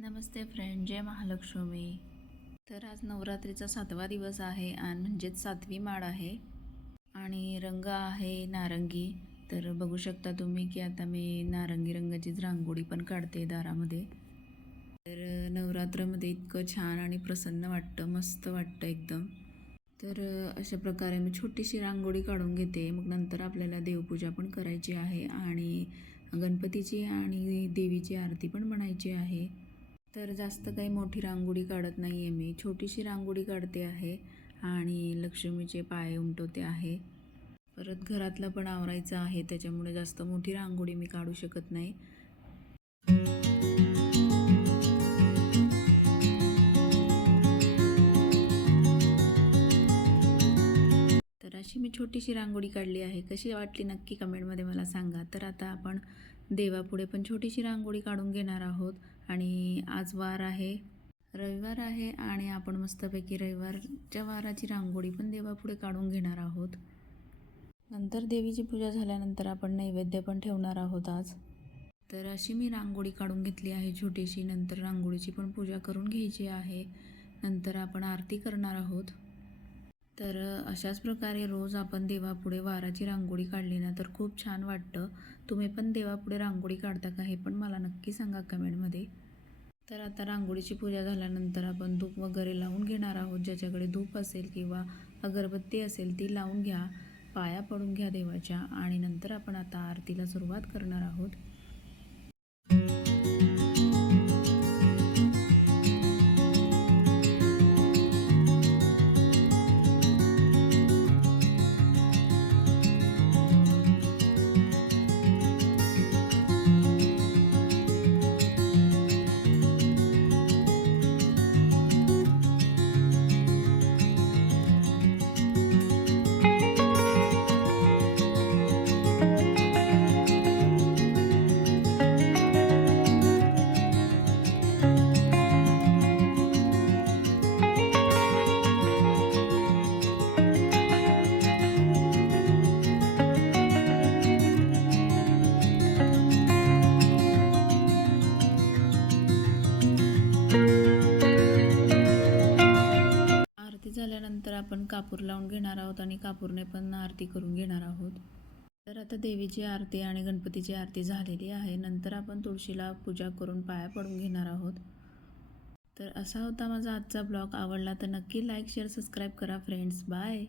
नमस्ते friend जय महालक्ष्मी. तर आज नवरात्रीचा सातवा दिवस आहे आणि म्हणजेच सातवी माळ आहे आणि रंग आहे नारंगी. तर बघू शकता तुम्ही की आता मी नारंगी रंगाचीच रांगोळी पण काढते दारामध्ये. तर नवरात्रामध्ये इतकं छान आणि प्रसन्न वाटतं मस्त वाटतं एकदम. तर अशा प्रकारे मी छोटीशी रांगोळी काढून घेते. मग नंतर आपल्याला देवपूजा पण करायची आहे आणि गणपतीची आणि देवीची आरती पण म्हणायची आहे. तर जास्त काही मोठी रांगोळी काढत नाही आहे मी. छोटीशी रांगोळी काढते आहे आणि लक्ष्मीचे पाय उमटवते आहे. परत घरातलं पण आवरायचं आहे त्याच्यामुळे जास्त मोठी रांगोळी मी काढू शकत नाही. तर अशी मी छोटीशी रांगोळी काढली आहे. कशी वाटली नक्की कमेंटमध्ये मला सांगा. तर आता आपण देवापुढे पण छोटीशी रांगोळी काढून घेणार आहोत. आणि आज वार आहे. रविवार आहे आणि आपण मस्तपैकी रविवारच्या वाराची रांगोळी पण देवापुढे काढून घेणार आहोत. नंतर देवीची पूजा झाल्यानंतर आपण नैवेद्य पण ठेवणार आहोत आज. तर अशी मी रांगोळी काढून घेतली आहे छोटीशी. नंतर रांगोळीची पण पूजा करून घ्यायची आहे. नंतर आपण आरती करणार आहोत. तर अशाच प्रकारे रोज आपण देवापुढे वाराची रांगोळी काढली ना तर खूप छान वाटतं. तुम्ही पण देवापुढे रांगोळी काढता का हे पण मला नक्की सांगा कमेंटमध्ये. तर आता रांगोळीची पूजा झाल्यानंतर आपण धूप वगैरे लावून घेणार आहोत. ज्याच्याकडे धूप असेल किंवा अगरबत्ती असेल ती लावून घ्या. पाया पडून घ्या देवाच्या. आणि नंतर आपण आता आरतीला सुरुवात करणार आहोत. त्यानंतर आपण कापूर लावून घेणार आहोत आणि कापूरने पण आरती करून घेणार आहोत. तर आता देवीची आरती आणि गणपतीची आरती झालेली आहे. नंतर आपण तुळशीला पूजा करून पाया पडून घेणार आहोत. तर असा होता माझा आजचा ब्लॉग. आवडला तर नक्की लाईक शेअर सबस्क्राईब करा फ्रेंड्स. बाय.